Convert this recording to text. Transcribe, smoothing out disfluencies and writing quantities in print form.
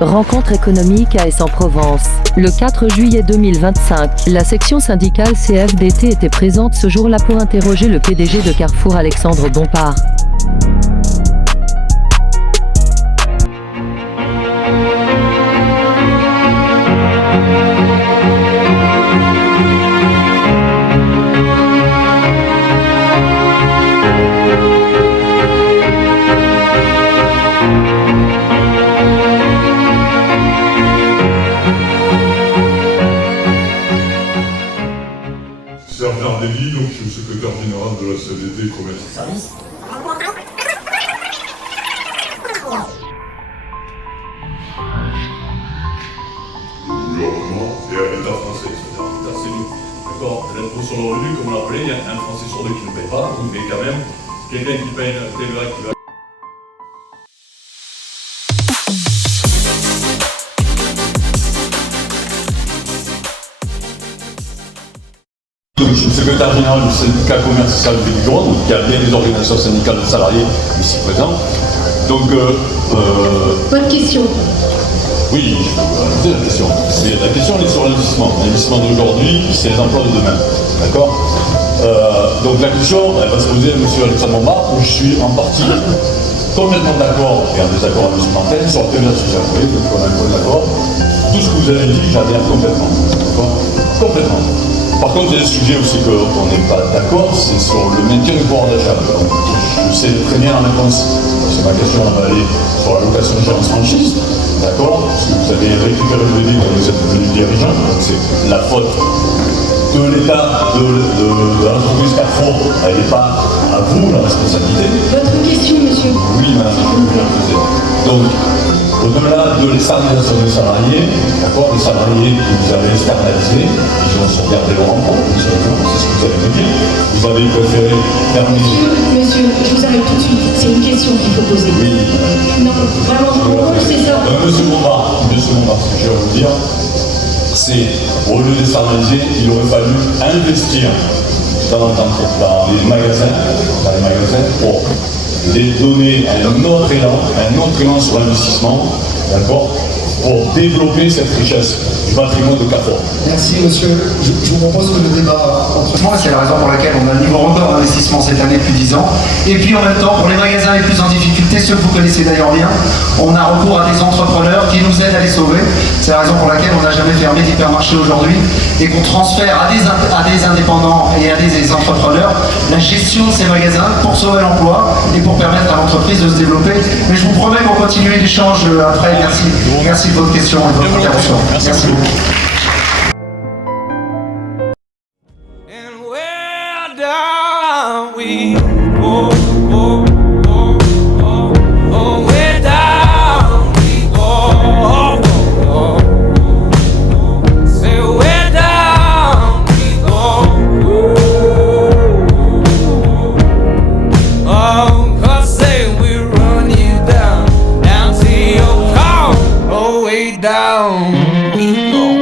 Rencontre économique à Aix-en-Provence. Le 4 juillet 2025, la section syndicale CFDT était présente ce jour-là pour interroger le PDG de Carrefour Alexandre Bompard. Bernard Déby, donc je suis secrétaire général de la CFDT Commerce. Service. Le gouvernement et à l'État français, c'est-à-dire l'État c'est nous. D'accord. L'impôt sur le revenu, comme on l'appelait, il y a un Français sur deux qui ne paye pas, mais quand même, quelqu'un qui paye une TVA qui va. Je suis secrétaire général du syndicat commercial du Gironde, donc il y a bien des organisations syndicales de salariés ici présents. Donc, Votre question. oui, je peux vous poser la question. La question est sur l'investissement. L'investissement d'aujourd'hui, c'est les emplois de demain. D'accord. Donc la question, elle va se poser à M. Alexandre Bompard, où je suis en partie complètement d'accord et en désaccord avec M. Martel sur la TVA sociale. Vous voyez, donc on a un point d'accord. Tout ce que vous avez dit, j'adhère complètement. D'accord. Complètement. Par contre, il y a un sujet aussi qu'on n'est pas d'accord, c'est sur le maintien du pouvoir d'achat. Je sais très bien la réponse, c'est ma question, on va aller sur la location de gérance franchise, d'accord. Parce que vous avez récupéré le bébé quand vous êtes devenu dirigeant, donc c'est la faute de l'État, de l'entreprise Carrefour, elle n'est pas à vous la responsabilité. Votre question, monsieur. Oui, madame, je vais la poser. Donc, au-delà de l'externalisation des salariés, d'accord, les salariés que vous avez externalisés, ils ont sauvegardé leur emploi, c'est ce que vous allez me dire. Vous avez préféré terminer. Monsieur, je vous arrête tout de suite. C'est une question qu'il faut poser. Oui. Non, vraiment, mon rôle, c'est ça. Monsieur Bompard, ce que je vais vous dire, c'est, au lieu d'externaliser, il aurait fallu investir dans les magasins pour les donner un autre élan sur l'investissement, d'accord, pour développer cette richesse du patrimoine de Carrefour. Merci monsieur. Je vous propose que le débat entre moi, c'est la raison pour laquelle on a un niveau record d'investissement cette année depuis 10 ans. Et puis en même temps, pour les magasins les plus en difficulté, ceux que vous connaissez d'ailleurs bien, on a recours à des entrepreneurs qui nous aident à les sauver. C'est la raison pour laquelle on n'a jamais fermé d'hypermarché aujourd'hui et qu'on transfère à des indépendants et à des entrepreneurs la gestion de ces magasins pour sauver l'emploi et pour permettre à l'entreprise de se développer. Mais je vous promets qu'on continue l'échange après. Merci. Merci de votre question et de votre intervention. Merci beaucoup. And where down we go, go, go, go, oh, where down we go, go, go. Say where down we go, oh, 'cause say we run you down to your car, oh, way down we go.